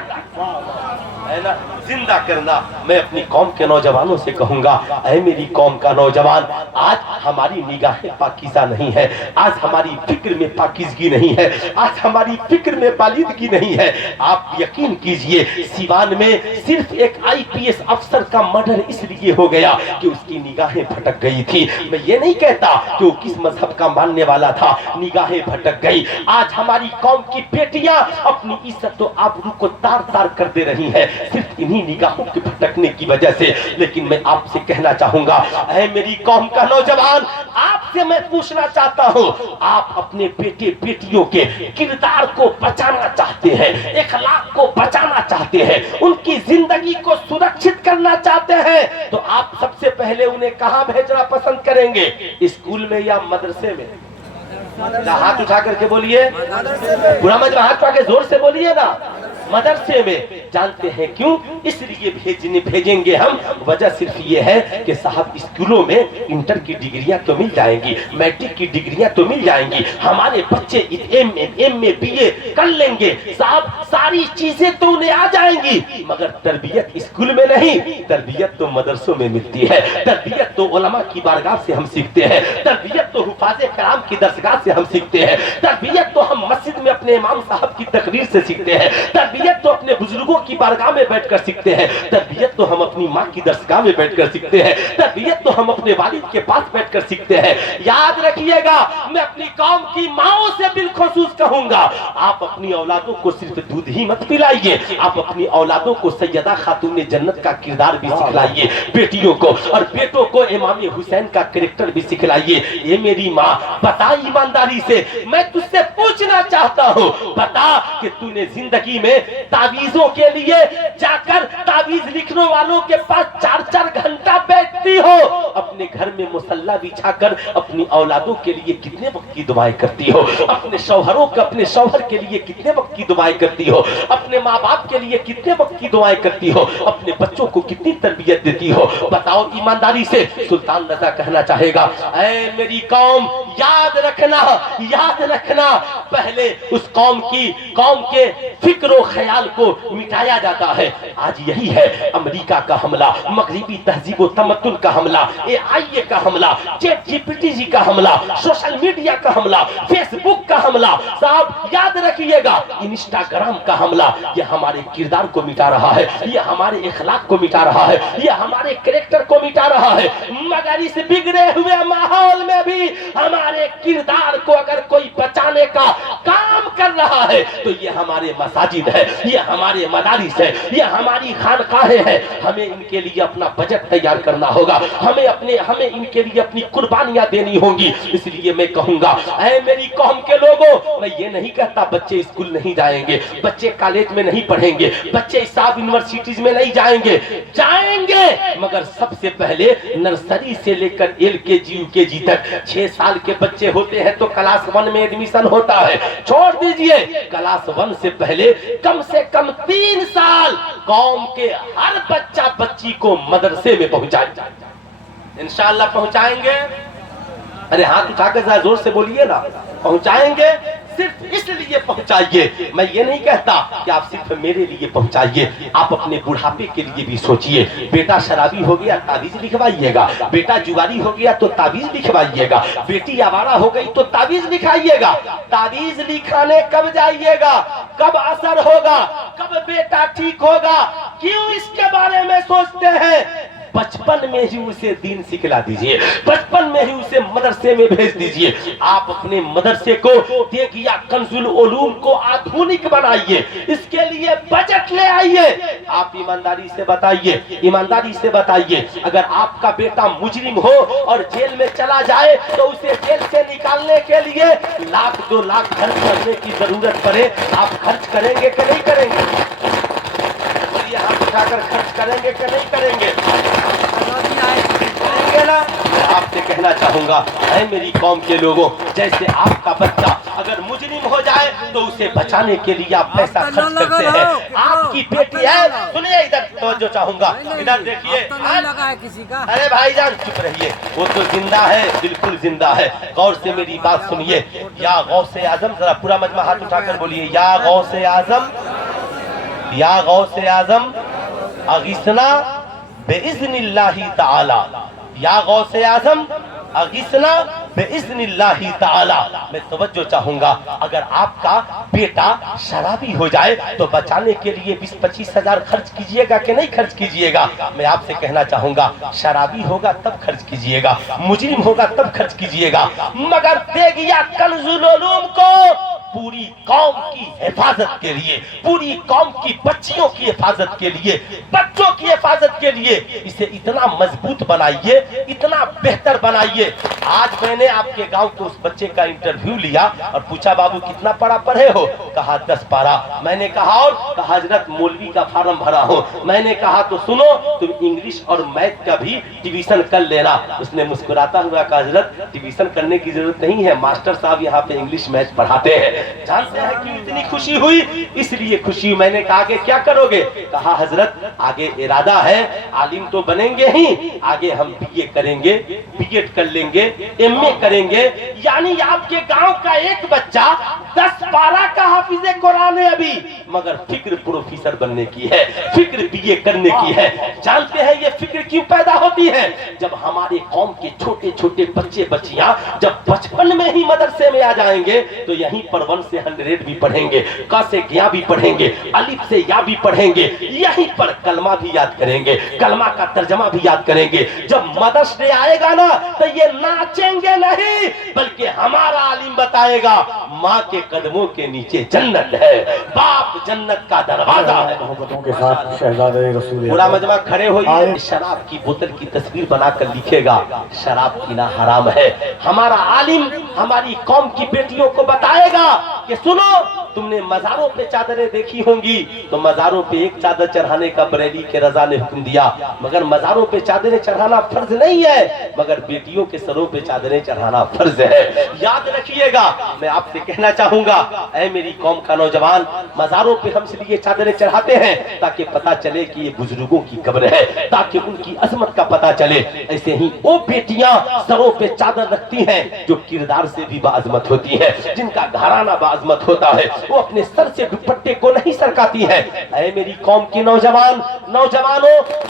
है ना, जिंदा करना। मैं अपनी कौम के नौजवानों से कहूंगा, ऐ मेरी कौम का नौजवान, आज हमारी निगाहें पाकीज़ा नहीं है, आज हमारी फिक्र में पाकीज़गी नहीं है, आज हमारी फिक्र में बालिदगी नहीं है। आप यकीन कीजिए, सिवान में सिर्फ एक IPS अफसर का मर्डर इसलिए हो गया कि उसकी निगाहें भटक गई थी। मैं ये नहीं कहता कि वो किस मजहब का मानने वाला था, निगाहें भटक गई। आज हमारी कौम की बेटियां अपनी इज्जत और आबरू को तार तार कर दे रही है, सिर्फ इन्हीं निगाहों के भटकने की वजह से। लेकिन मैं आपसे कहना चाहूंगा, ऐ मेरी कौम का नौजवान, आपसे मैं पूछना चाहता हूं, आप अपने बेटे बेटियों के किरदार को बचाना चाहते हैं, इखलाक को बचाना चाहते हैं, उनकी जिंदगी को सुरक्षित करना चाहते हैं, तो आप सबसे पहले उन्हें कहां भेजना पसंद करेंगे? स्कूल में या मदरसे में? हाथ उठा करके बोलिए, पूरा मजमा हाथ उठा के जोर से बोलिए ना। मदरसे में। जानते हैं क्यों? इसलिए भेजेंगे हम, वजह सिर्फ ये है कि साहब स्कूलों में इंटर की डिग्रियां तो मिल जाएंगी, मैट्रिक की डिग्रियां तो मिल जाएंगी, हमारे बच्चे एमए बीए कर लेंगे साहब, सारी चीजें तो उन्हें आ जाएंगी, मगर तरबियत स्कूल में नहीं, तरबियत तो मदरसों में मिलती है, तरबियत तो उलमा की बारगाह से हम सीखते हैं, तरबियत तो हुफाज़े कलाम की दरसगाह से हम सीखते हैं, तरबियत तो हम मस्जिद में अपने इमाम साहब की तकरीर से सीखते हैं, तरबियत तो अपने बुजुर्गों की बारगाह में बैठकर सीखते हैं, तरबियत तो हम अपनी माँ की दरसगाह में बैठकर सीखते हैं, तरबियत तो हम अपने वालिद के पास बैठकर सीखते हैं। याद रखिएगा, मैं अपनी कौम की माओं से बिलखुसूस कहूंगा, आप अपनी औलादों को सिर्फ दूध ही मत पिलाइए, आप अपनी औलादों को सैयदा खातून जन्नत का किरदार भी सिखलाइए, बेटियों को और बेटों को इमाम हुसैन का कैरेक्टर भी सिखलाइए। ये मेरी माँ, बता ईमानदारी से, मैं तुझसे पूछना चाहता हूँ, बता कि तूने जिंदगी में तावीजों के लिए जाकर तावीज लिखने वालों के पास 4-4 घंटा बैठती हो, अपने घर में मुसल्ला बिछाकर अपनी औलादों के लिए कितने वक्त की दुआएं करती हो, अपने शौहरों के अपने शौहर के लिए कितने वक्त की दुआएं करती हो, अपने माँ बाप के लिए कितने वक्त की दुआएं करती हो, अपने बच्चों को कितनी तरबियत देती हो, बताओ ईमानदारी से। सुल्तान रजा कहना चाहेगा, ऐ मेरी कौम, याद रखना, पहले उस कौम के फिक्र ख्याल को मिटाया जाता है। आज यही है अमेरिका का हमला, मगरिबी तहजीब और तमद्दुन का हमला, AI का हमला, चैट जीपीटी जी का हमला, सोशल मीडिया का हमला, फेसबुक का हमला, साहब याद रखिएगा, इंस्टाग्राम का हमला, ये हमारे किरदार को मिटा रहा है, ये हमारे इखलाक को मिटा रहा है, ये हमारे कैरेक्टर को मिटा रहा है। मगर इस बिगड़े हुए माहौल में भी हमारे किरदार को अगर कोई बचाने का काम कर रहा है तो ये हमारे मसाजिद है, ये हमारे मदारिस है, ये हमारी खानकाहें हैं। हमें इनके लिए अपना बजट तैयार करना होगा, हमें इनके लिए अपनी कुर्बानियां देनी होंगी। इसलिए मैं कहूंगा, ऐ मेरी कौम के लोगों, मैं ये नहीं कहता बच्चे स्कूल नहीं जाएंगे, बच्चे कॉलेज में नहीं पढ़ेंगे, बच्चे सब यूनिवर्सिटीज में नहीं जाएंगे, मगर सबसे पहले नर्सरी से लेकर LKG UKG तक 6 साल के बच्चे होते हैं तो क्लास 1 में एडमिशन होता है। छोड़ दीजिए, क्लास 1 से पहले कम से कम 3 साल कौम के हर बच्चा बच्ची को मदरसे में पहुंचाएंगे, इंशाअल्लाह पहुंचाएंगे। अरे हाथ उठाकर जरा जोर से बोलिए ना, पहुंचाएंगे। सिर्फ इसलिए पहुंचाइए, मैं ये नहीं कहता कि आप सिर्फ मेरे लिए पहुंचाइए, आप अपने बुढ़ापे के लिए भी सोचिए। बेटा शराबी हो गया, ताबीज लिखवाइएगा, बेटा जुआरी हो गया तो ताबीज लिखवाइएगा, बेटी आवारा हो गई तो ताबीज लिखाइएगा। ताबीज लिखाने कब जाइएगा, कब असर होगा, कब बेटा ठीक होगा, क्यों इसके बारे में सोचते हैं? बचपन में ही उसे दीन सिखला दीजिए, बचपन में ही उसे मदरसे में भेज दीजिए। आप अपने मदरसे को देखिए, कंजुल उलूम को आधुनिक बनाइए, इसके लिए बजट ले आइए। आप ईमानदारी से बताइए, अगर आपका बेटा मुजरिम हो और जेल में चला जाए तो उसे जेल से निकालने के लिए 1-2 लाख खर्च करने की जरूरत पड़े, आप खर्च करेंगे कि नहीं करेंगे? हाथ उठाकर खर्च करेंगे कि नहीं करेंगे? ना? मैं आपसे कहना चाहूंगा, ऐ मेरी कौम के लोगों, जैसे आपका बच्चा अगर मुजरिम हो जाए तो उसे बचाने के लिए आप पैसा खर्च करते हैं। आपकी बेटी है, सुनिए इधर तवज्जो चाहूंगा, इधर देखिए। किसी का अरे भाईजान चुप रहिए, वो तो जिंदा है, बिल्कुल जिंदा है। गौर से मेरी बात सुनिए। या गौसे आजम, जरा पूरा मजमा हाथ उठाकर बोलिए, या गौसे आजम, या गौसे आजम अगिसना बेइज़्निल्लाहि ताला, या गौसे आजम अगिसना बेइज़्निल्लाहि ताला। मैं तवज्जो चाहूंगा, अगर आपका बेटा शराबी हो जाए तो बचाने के लिए 20-25 हजार खर्च कीजिएगा कि नहीं खर्च कीजिएगा? मैं आपसे कहना चाहूंगा, शराबी होगा तब खर्च कीजिएगा, मुजरिम होगा तब खर्च कीजिएगा, मगर तेगिया कंजुल उलूम को पूरी कौम की हिफाजत के लिए, पूरी कौम की बच्चियों की हिफाजत के लिए, बच्चों की हिफाजत के लिए इसे इतना मजबूत बनाइए, इतना बेहतर बनाइए। आज मैंने आपके गांव के उस बच्चे का इंटरव्यू लिया और पूछा, बाबू कितना पढ़ा पढ़े हो? कहा 10 पारा। मैंने कहा और? कहा हजरत मौलवी का फार्म भरा हो। मैंने कहा तो सुनो, तुम इंग्लिश और मैथ का भी ट्यूशन कर लेना। उसने मुस्कुराता हुआ कहा, हजरत ट्यूशन करने की जरूरत नहीं है, मास्टर साहब यहाँ पे इंग्लिश मैथ पढ़ाते हैं। जानते हैं क्यों इतनी खुशी हुई? इसलिए खुशी। मैंने कहा कि क्या करोगे? कहा हजरत आगे इरादा है, आलिम तो बनेंगे ही, आगे हम बीए करेंगे, बीएड कर लेंगे, एमए करेंगे। यानी आपके गांव का एक बच्चा 10 पारा का हाफिज़े कुरान है अभी, मगर फिक्र प्रोफेसर बनने की है, फिक्र बीए करने की है। जानते हैं ये फिक्र क्यों पैदा होती है? जब हमारे कौम के छोटे छोटे बच्चे बच्चियां जब बचपन में ही मदरसे में आ जाएंगे तो यहीं पर 1 से 100 भी पढ़ेंगे, क से ज्ञा भी पढ़ेंगे, अलिफ से या भी पढ़ेंगे, यहीं पर कलमा भी याद करेंगे, कलमा का तर्जमा भी याद करेंगे। जब मदरसे आएगा ना तो ये नाचेंगे नहीं, बल्कि हमारा आलिम बताएगा माँ के कदमों के नीचे जन्नत है, बाप जन्नत का दरवाजा है। मोहब्बतों के साथ शहजादे रसूल पूरा मजमा खड़े होइए। शराब की बोतल की तस्वीर बनाकर लिखेगा शराब पीना हराम है। हमारा आलिम हमारी कौम की बेटियों को बताएगा कि सुनो, तुमने मजारों पे चादरें देखी होंगी, तो मजारों पे एक चादर चढ़ाने का बरेली के रजा ने हुक्म दिया, मगर मजारों पे चादरें चढ़ाना फर्ज नहीं है, मगर बेटियों के सरों पे चादरें चढ़ाना फर्ज है। याद रखिएगा। मैं आपसे कहना चाहूंगा, ऐ मेरी कौम का नौजवान, मजारों पे हम इसलिए चादरें चढ़ाते हैं ताकि पता चले कि ये बुजुर्गों की कब्र है, ताकि उनकी अजमत का पता चले। ऐसे ही वो बेटियां सरों पे चादर रखती हैं जो किरदार से भी बाअजमत होती है, जिनका घराना बाअजमत होता है, वो अपने सर से दुपट्टे को नहीं सरकाती है। ऐ मेरी कौम की नौजवानों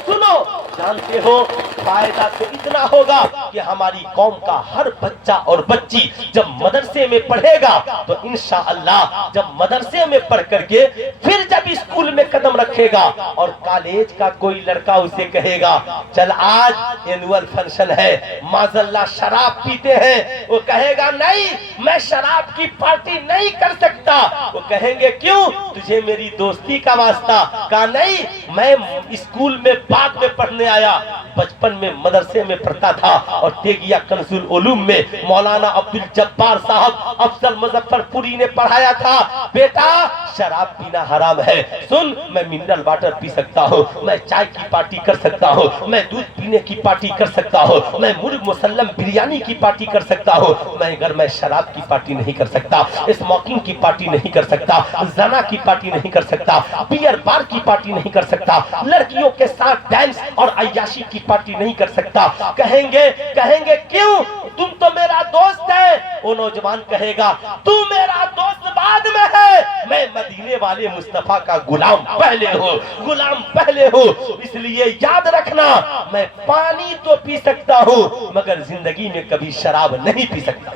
सुनो, जानते हो फायदा तो इतना होगा कि हमारी कौम का हर बच्चा और बच्ची जब मदरसे में पढ़ेगा तो इंशाअल्लाह जब मदरसे में पढ़ करके फिर जब स्कूल में कदम रखेगा और कॉलेज का कोई लड़का उसे कहेगा चल आज एनुअल फंक्शन है, माज़ल्लाह शराब पीते हैं, वो कहेगा नहीं मैं शराब की पार्टी नहीं कर सकता। वो कहेंगे क्यों? तुझे मेरी दोस्ती का वास्ता। कहा नहीं, मैं स्कूल में बाद में पढ़ने आया, बचपन में मदरसे में पढ़ता था और तेगिया कंसुल उलूम में मौलाना अब्दुल जब्बार साहब अफजल मुजफ्फरपुरी ने पढ़ाया था, बेटा शराब पीना हराम है। सुन, मैं मिनरल वाटर पी सकता हूँ, मैं चाय की पार्टी कर सकता हूँ, मैं दूध पीने की पार्टी कर सकता हूँ, मैं मुर्ग मुसल्लम बिरयानी की पार्टी कर सकता हूँ, मैं शराब की पार्टी नहीं कर सकता, स्मोकिंग की पार्टी नहीं कर सकता, जना की पार्टी नहीं कर सकता, बियर बार की पार्टी नहीं कर सकता, लड़कियों के साथ डांस और अय्याशी की पार्टी नहीं कर सकता। कहेंगे क्यों? तुम तो मेरा दोस्त है। वो नौजवान कहेगा तू मेरा दोस्त बाद में है, मैं मदीने वाले मुस्तफा का गुलाम पहले हो। इसलिए याद रखना, मैं पानी तो पी सकता हूँ मगर जिंदगी में कभी शराब नहीं पी सकता।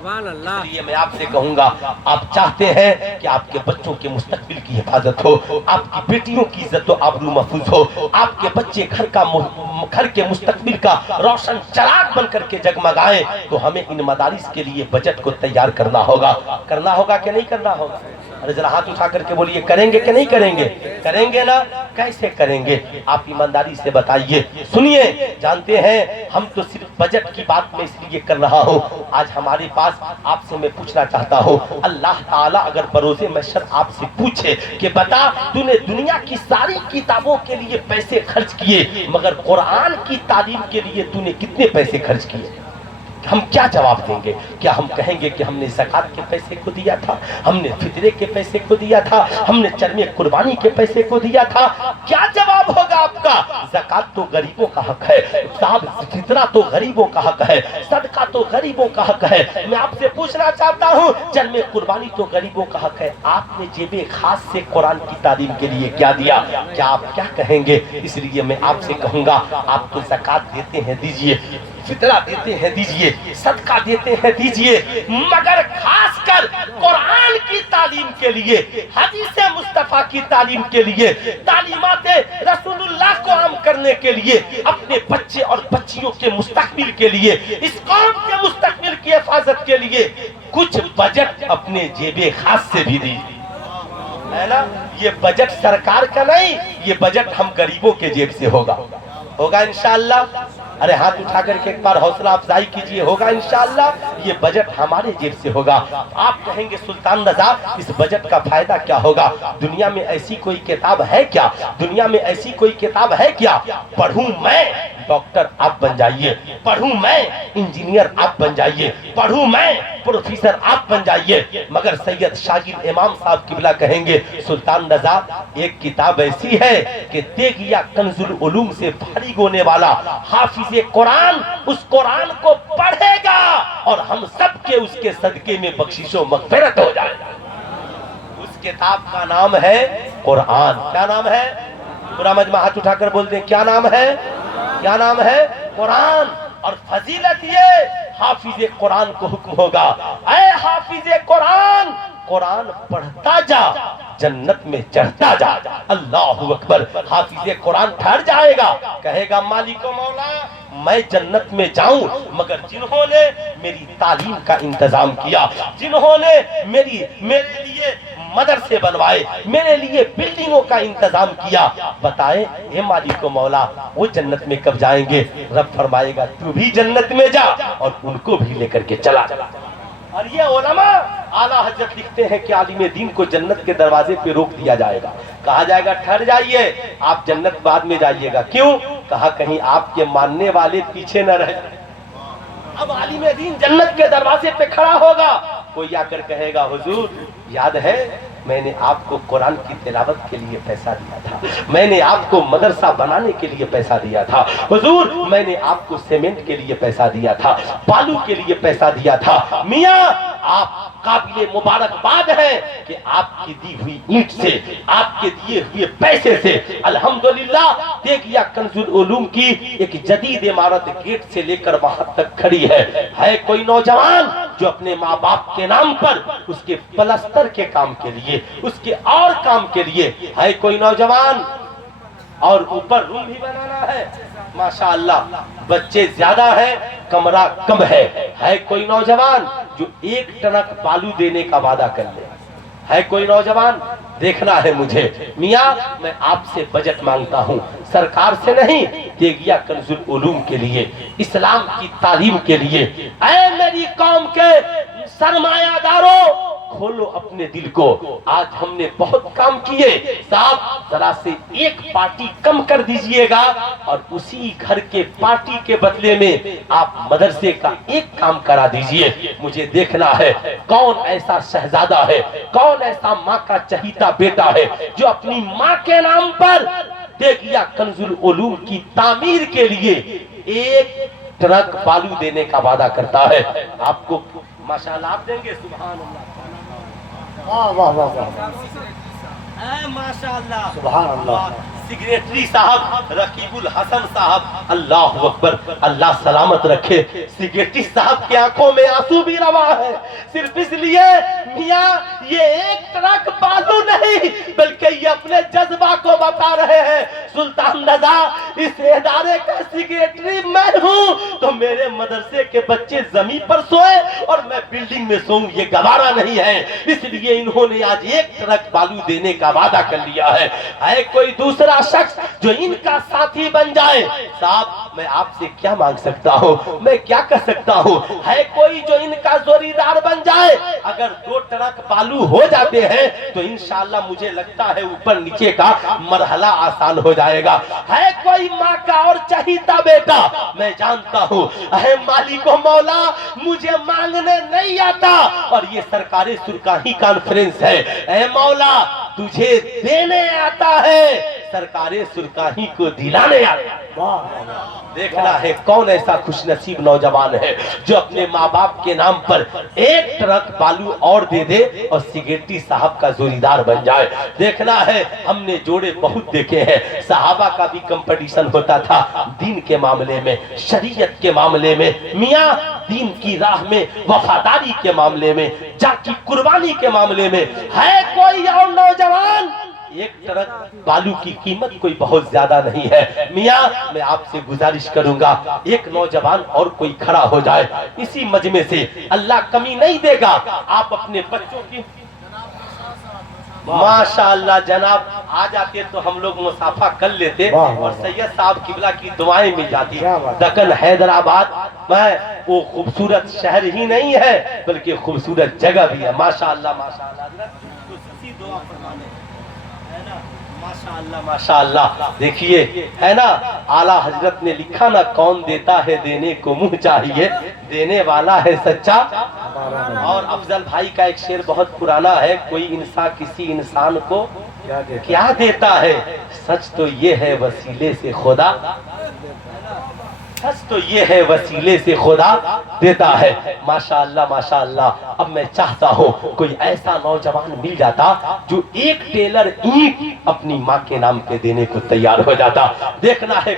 इसलिए मैं आपसे कहूंगा, आप चाहते हैं कि आपके बच्चों के मुस्तकबिल की हिफाजत हो, आपकी बेटियों की इज्जत व आबरू महफूज हो, आपके बच्चे घर के मुस्तकबिल का रोशन चिराग बन करके जगमगाएं, तो हमें इन मदारिस के लिए बजट को तैयार करना होगा कि नहीं करना होगा? अरे जरा हाथ उठा करके बोलिए, करेंगे कि नहीं करेंगे? करेंगे ना? कैसे करेंगे? आप ईमानदारी से बताइए। सुनिए, जानते हैं हम तो सिर्फ बजट की बात में इसलिए कर रहा हूँ, आज हमारे पास आपसे मैं पूछना चाहता हूँ, अल्लाह ताला अगर बरोज़े महशर आपसे पूछे कि बता तूने दुनिया की सारी किताबों के लिए पैसे खर्च किए मगर कुरान की तालीम के लिए तूने कितने पैसे खर्च किए? हम क्या जवाब देंगे? क्या हम कहेंगे कि हमने ज़कात के पैसे को दिया था, हमने फितरे के पैसे को दिया था, हमने चरमे कुर्बानी के पैसे को दिया था? क्या जवाब होगा आपका? ज़कात तो गरीबों का हक है साहब, फितरा तो गरीबों का हक है, सदका तो गरीबों का हक है। मैं आपसे पूछना चाहता हूँ, चरमे कुर्बानी तो गरीबों का हक है, आपने जेबे खास से कुरान की तालीम के लिए क्या दिया? क्या आप क्या कहेंगे? इसलिए मैं आपसे कहूँगा, आप तो ज़कात देते हैं दीजिए, फितरा देते हैं दीजिए, सदका देते हैं दीजिए, मगर खासकर कुरान की तालीम के लिए, हदीस मुस्तफा की तालीम के लिए, तालीमाते रसूलुल्लाह को आम करने के लिए, अपने बच्चे और बच्चियों के मुस्तकबिल के लिए, इस कौम के मुस्तकबिल की हिफाजत के लिए कुछ बजट अपने जेबे खास से भी दी है ना। ये बजट सरकार का नहीं, ये बजट हम गरीबों के जेब से होगा इंशाअल्लाह। अरे हाथ उठा करके एक बार हौसला अफजाई कीजिए, होगा इंशाअल्लाह। ये बजट हमारे जेब से होगा। आप कहेंगे सुल्तान रजा इस बजट का फायदा क्या होगा? दुनिया में ऐसी कोई किताब है क्या, दुनिया में ऐसी कोई किताब है क्या? पढ़ूं मैं डॉक्टर आप बन जाइए, पढ़ूं मैं इंजीनियर आप बन जाइए, पढ़ूं मैं प्रोफेसर आप बन जाइए। मगर सैयद शागिर इमाम साहब किबला कहेंगे सुल्तान रजा एक किताब ऐसी है कि तेगिया कंजुल उलूम से फारिग होने वाला हाफिज कुरान उस कुरान को पढ़ेगा और हम सब के उसके सदके में बख्शिशो मगफिरत हो जाएगा। उस किताब का नाम है कुरान। क्या नाम है? पूरा मजमा हाथ उठाकर बोलते हैं क्या नाम है? क्या नाम है? कुरान। और फजीलत ये हाफिज कुरान को हुक्म होगा, ऐ हाफिज कुरान, कुरान पढ़ता जा, जन्नत में चढ़ता जा। अल्लाहु अकबर। हाफिज कुरान ठहर जाएगा, कहेगा मालिको मौला मैं जन्नत में जाऊं, मगर जिन्होंने मेरी तालीम का इंतजाम किया, जिन्होंने मेरे लिए मदरसे बनवाए, मेरे लिए बिल्डिंगों का इंतजाम किया, बताए हे मालिको मौला वो जन्नत में कब जाएंगे? रब फरमाएगा तू भी जन्नत में जा और उनको भी लेकर के चला। और ये उलमा आला हजरत लिखते हैं कि आलिम दीन को जन्नत के दरवाजे पे रोक दिया जाएगा, कहा जाएगा ठहर जाइए, आप जन्नत बाद में जाइएगा। क्यों? कहा कहीं आपके मानने वाले पीछे न रहे। अब आलिम दीन जन्नत के दरवाजे पे खड़ा होगा, कोई आकर कहेगा हुजूर याद है मैंने आपको कुरान की तिलावत के लिए पैसा दिया था, मैंने आपको मदरसा बनाने के लिए पैसा दिया था, हुजूर मैंने आपको सीमेंट के लिए पैसा दिया था, बालू के लिए पैसा दिया था। मियां आप काबिले मुबारकबाद है कि आपकी दी हुई ईंट से, आपके दिए हुए पैसे से अल्हम्दुलिल्लाह तेगिया कंजुल उलूम की एक जदीद इमारत गेट से लेकर वहां तक खड़ी है कोई नौजवान जो अपने माँ बाप के नाम पर उसके प्लस्तर के काम के लिए, उसके और काम के लिए है कोई नौजवान, और ऊपर रूम भी बनाना है माशाअल्लाह, बच्चे ज्यादा है कमरा कम है कोई नौजवान जो एक टनक बालू देने का वादा कर ले, है कोई नौजवान? देखना है मुझे। मियां मैं आपसे बजट मांगता हूं, सरकार से नहीं, तेगिया कंजुल उलूम के लिए, इस्लाम की तालीम के लिए। ऐ मेरी कौम के सरमायादारों खोलो अपने दिल को, आज हमने बहुत काम किए, साहब जरा से एक पार्टी कम कर दीजिएगा और उसी घर के पार्टी के बदले में आप मदरसे का एक काम करा दीजिए। मुझे देखना है कौन ऐसा शहजादा है, कौन ऐसा माँ का चहीता बेटा है जो अपनी माँ के नाम पर तेगिया कंजुल उलूम की तामीर के लिए एक ट्रक बालू देने का वादा करता है। आपको माशाअल्लाह आप देंगे? सुभान अल्लाह, वाह वाह वाह वाह, माशाअल्लाह, सुभान अल्लाह। सेक्रेटरी साहब रकीबुल हसन साहब, अल्लाह अकबर, अल्लाह सलामत रखे। सेक्रेटरी साहब की आंखों में आंसू भी रवा है, सिर्फ इसलिए मियां ये एक ट्रक बालू नहीं बल्कि ये अपने जज्बा को बता रहे हैं। सुल्तान रजा इस इदारे का सेक्रेटरी मैं हूं तो मेरे मदरसे के बच्चे जमीन पर सोए और मैं बिल्डिंग में सोऊं ये गवारा नहीं है, इसलिए इन्होंने आज एक ट्रक बालू देने का वादा कर लिया है कोई दूसरा शख्स जो इनका साथी बन जाए। साहब मैं आपसे क्या मांग सकता हूँ, मैं क्या कर सकता हूँ? है कोई जो इनका जोड़ीदार बन जाए? अगर 2 ट्रक बालू हो जाते हैं तो इंशाअल्लाह मुझे लगता है ऊपर नीचे का मरहला आसान हो जाएगा। है कोई माँ का और चहीता बेटा? मैं जानता हूँ है मालिको मौला मुझे मांगने नहीं आता और ये सरकारी सुरकाही कॉन्फ्रेंस है, ऐ मौला तुझे देने आता है, सरकारे सुरकाही को दिलाने आता है। देखना है कौन ऐसा खुशनसीब नौजवान है जो अपने माँ बाप के नाम पर एक ट्रक बालू और दे दे और सेक्रेटरी साहब का जोड़ीदार बन जाए। देखना है, हमने जोड़े बहुत देखे हैं, सहाबा का भी कंपटीशन होता था दीन के मामले में, शरीयत के मामले में, मियाँ दीन की राह में वफादारी के मामले में, जान की कुर्बानी के मामले में। है कोई और नौजवान ایک ٹرک بالو کی قیمت کوئی بہت زیادہ نہیں ہے. میاں میں آپ سے گزارش کروں گا ایک نوجوان اور کوئی کھڑا ہو جائے اسی مجمع سے, اللہ کمی نہیں دے گا. آپ اپنے بچوں کی ماشاءاللہ جناب آ جاتے تو ہم لوگ مصافحہ کر لیتے اور سید صاحب قبلہ کی دعائیں مل جاتی. دکن حیدرآباد میں وہ خوبصورت شہر ہی نہیں ہے بلکہ خوبصورت جگہ بھی ہے. ماشاءاللہ ماشاءاللہ حضرت اسی دعا فرمانے ہے نا. ماشاءاللہ ماشاءاللہ دیکھیے ہے نا اعلیٰ حضرت نے لکھا نا کون دیتا ہے دینے کو منہ چاہیے, دینے والا ہے سچا. اور افضل بھائی کا ایک شعر بہت پرانا ہے, کوئی انسان کسی انسان کو کیا دیتا ہے, سچ تو یہ ہے وسیلے سے خدا, سچ تو یہ ہے وسیلے سے خدا دیتا ہے. ماشاءاللہ ماشاءاللہ. اب میں چاہتا ہوں کوئی ایسا نوجوان مل جاتا جو ایک ٹیلر اینٹ اپنی ماں کے نام پہ دینے کو تیار ہو جاتا. دیکھنا ہے